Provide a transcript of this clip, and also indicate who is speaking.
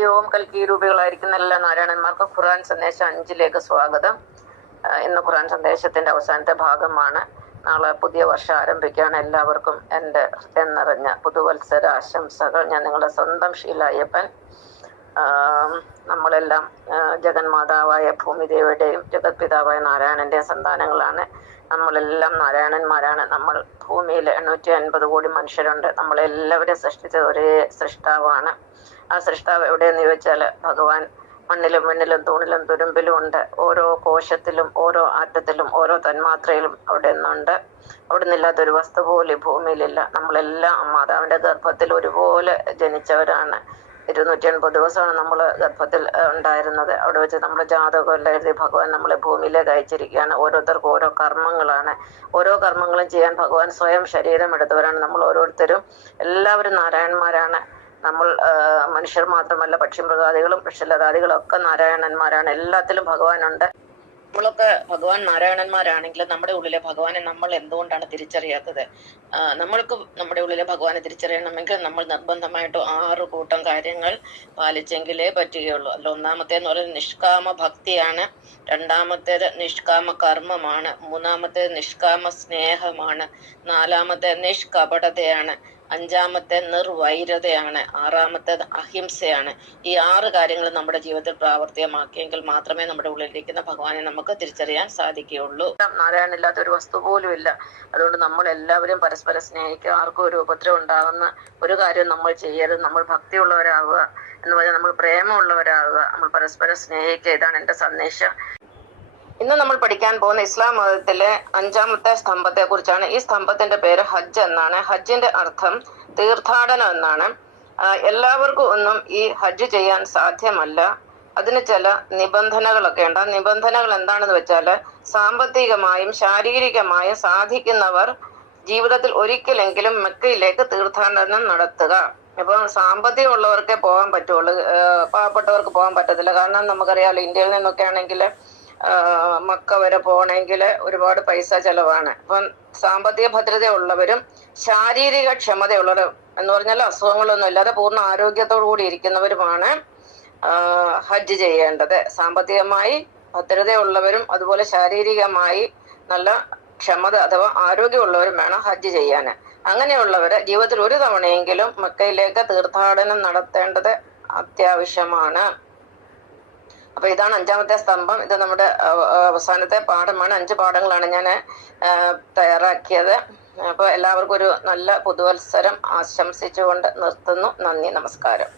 Speaker 1: ഹരിയോം കൽക്കി രൂപികളായിരിക്കുന്ന എല്ലാ നാരായണന്മാർക്കും ഖുറാൻ സന്ദേശം അഞ്ചിലേക്ക് സ്വാഗതം. ഇന്ന് ഖുറാൻ സന്ദേശത്തിന്റെ അവസാനത്തെ ഭാഗമാണ്. നാളെ പുതിയ വർഷം ആരംഭിക്കുകയാണ്. എല്ലാവർക്കും എന്റെ ഹൃദയം നിറഞ്ഞ പുതുവത്സര ആശംസകൾ. ഞാൻ നിങ്ങളുടെ സ്വന്തം ഷീലായപ്പൻ നമ്മളെല്ലാം ജഗന്മാതാവായ ഭൂമിദേവിയുടെയും ജഗത്പിതാവായ നാരായണന്റെയും സന്താനങ്ങളാണ്. നമ്മളെല്ലാം നാരായണന്മാരാണ്. നമ്മൾ ഭൂമിയിൽ എണ്ണൂറ്റി അൻപത് കോടി മനുഷ്യരുണ്ട്. നമ്മളെല്ലാവരെയും സൃഷ്ടിച്ച ഒരേ സൃഷ്ടാവാണ്. ആ സൃഷ്ടാവ് എവിടെയെന്ന് ചോദിച്ചാൽ ഭഗവാൻ മണ്ണിലും മണ്ണിലും തൂണിലും തുരുമ്പിലും ഉണ്ട്. ഓരോ കോശത്തിലും ഓരോ ആറ്റത്തിലും ഓരോ തന്മാത്രയിലും അവിടെ നിന്നുണ്ട്. അവിടെ നിന്നില്ലാത്തൊരു വസ്തു പോലെ ഭൂമിയിലില്ല. നമ്മളെല്ലാം മാതാവിന്റെ ഗർഭത്തിൽ ഒരുപോലെ ജനിച്ചവരാണ്. ഇരുന്നൂറ്റി എൺപത് ദിവസമാണ് നമ്മൾ ഗർഭത്തിൽ ഉണ്ടായിരുന്നത്. അവിടെ വെച്ച് നമ്മുടെ ജാതകം എല്ലാം എഴുതി ഭഗവാൻ നമ്മളെ ഭൂമിയിലേക്ക് അയച്ചിരിക്കുകയാണ്. ഓരോരുത്തർക്കും ഓരോ കർമ്മങ്ങളാണ്. ഓരോ കർമ്മങ്ങളും ചെയ്യാൻ ഭഗവാൻ സ്വയം ശരീരം എടുത്തവരാണ്. നമ്മൾ ഓരോരുത്തരും എല്ലാവരും നാരായണന്മാരാണ്. നമ്മൾ മനുഷ്യർ മാത്രമല്ല പക്ഷിമൃഗാദികളും പക്ഷിലതാദികളും ഒക്കെ നാരായണന്മാരാണ്. എല്ലാത്തിലും ഭഗവാനുണ്ട്. നമ്മളൊക്കെ ഭഗവാൻ നാരായണന്മാരാണെങ്കിൽ നമ്മുടെ ഉള്ളിലെ ഭഗവാനെ നമ്മൾ എന്തുകൊണ്ടാണ് തിരിച്ചറിയാത്തത്? നമ്മൾക്ക് നമ്മുടെ ഉള്ളിലെ ഭഗവാനെ തിരിച്ചറിയണമെങ്കിൽ നമ്മൾ നിർബന്ധമായിട്ടും ആറ് കൂട്ടം കാര്യങ്ങൾ പാലിച്ചെങ്കിലേ പറ്റുകയുള്ളൂ. അതിൽ ഒന്നാമത്തേന്ന് പറയുന്നത് നിഷ്കാമ ഭക്തിയാണ്. രണ്ടാമത്തേത് നിഷ്കാമ കർമ്മമാണ്. മൂന്നാമത്തേത് നിഷ്കാമ സ്നേഹമാണ്. നാലാമത്തെ നിഷ്കപടതയാണ്. അഞ്ചാമത്തെ നിർവൈരതയാണ് ആറാമത്തെ അഹിംസയാണ്. ഈ ആറ് കാര്യങ്ങൾ നമ്മുടെ ജീവിതത്തിൽ പ്രാവർത്തികമാക്കിയെങ്കിൽ മാത്രമേ നമ്മുടെ ഉള്ളിലിരിക്കുന്ന ഭഗവാനെ നമുക്ക് തിരിച്ചറിയാൻ സാധിക്കുകയുള്ളൂ. നാരായണില്ലാത്ത ഒരു വസ്തു പോലും ഇല്ല. അതുകൊണ്ട് നമ്മൾ എല്ലാവരും പരസ്പരം സ്നേഹിക്കുക. ആർക്കും ഒരു ഉപദ്രവം ഉണ്ടാകുന്ന ഒരു കാര്യം നമ്മൾ ചെയ്യരുത്. നമ്മൾ ഭക്തിയുള്ളവരാകുക എന്ന് പറഞ്ഞാൽ നമ്മൾ പ്രേമമുള്ളവരാകുക നമ്മൾ പരസ്പരം സ്നേഹിക്കുക. ഇതാണ് എന്റെ സന്ദേശം. ഇന്ന് നമ്മൾ പഠിക്കാൻ പോകുന്ന ഇസ്ലാം മതത്തിലെ അഞ്ചാമത്തെ സ്തംഭത്തെ കുറിച്ചാണ്. ഈ സ്തംഭത്തിന്റെ പേര് ഹജ്ജ് എന്നാണ്. ഹജ്ജിന്റെ അർത്ഥം തീർത്ഥാടനം എന്നാണ്. എല്ലാവർക്കും ഒന്നും ഈ ഹജ്ജ് ചെയ്യാൻ സാധ്യമല്ല. അതിന് ചില നിബന്ധനകളൊക്കെ ഉണ്ട്. ആ നിബന്ധനകൾ എന്താണെന്ന് വെച്ചാൽ സാമ്പത്തികമായും ശാരീരികമായും സാധിക്കുന്നവർ ജീവിതത്തിൽ ഒരിക്കലെങ്കിലും മെക്കയിലേക്ക് തീർത്ഥാടനം നടത്തുക. ഇപ്പം സാമ്പത്തികം ഉള്ളവർക്കേ പോകാൻ പറ്റുള്ളൂ. പാവപ്പെട്ടവർക്ക് പോകാൻ പറ്റത്തില്ല. കാരണം നമുക്കറിയാമല്ലോ ഇന്ത്യയിൽ നിന്നൊക്കെ ആണെങ്കിൽ മക്ക വരെ പോകണമെങ്കിൽ ഒരുപാട് പൈസ ചെലവാണ്. അപ്പം സാമ്പത്തിക ഭദ്രത ഉള്ളവരും ശാരീരിക ക്ഷമതയുള്ളവരും എന്ന് പറഞ്ഞാൽ അസുഖങ്ങളൊന്നും ഇല്ലാതെ പൂർണ ആരോഗ്യത്തോടു കൂടി ഇരിക്കുന്നവരുമാണ് ഹജ്ജ് ചെയ്യേണ്ടത്. സാമ്പത്തികമായി ഭദ്രതയുള്ളവരും അതുപോലെ ശാരീരികമായി നല്ല ക്ഷമത അഥവാ ആരോഗ്യമുള്ളവരും വേണം ഹജ്ജ് ചെയ്യാൻ അങ്ങനെയുള്ളവര് ജീവിതത്തിൽ ഒരു തവണയെങ്കിലും മക്കയിലേക്ക് തീർത്ഥാടനം നടത്തേണ്ടത് അത്യാവശ്യമാണ്. അപ്പൊ ഇതാണ് അഞ്ചാമത്തെ സ്തംഭം. ഇത് നമ്മുടെ അവസാനത്തെ പാഠമാണ്. അഞ്ച് പാഠങ്ങളാണ് ഞാൻ തയ്യാറാക്കിയത്. അപ്പോൾ എല്ലാവർക്കും ഒരു നല്ല പുതുവത്സരം ആശംസിച്ചുകൊണ്ട് നിർത്തുന്നു. നന്ദി നമസ്കാരം.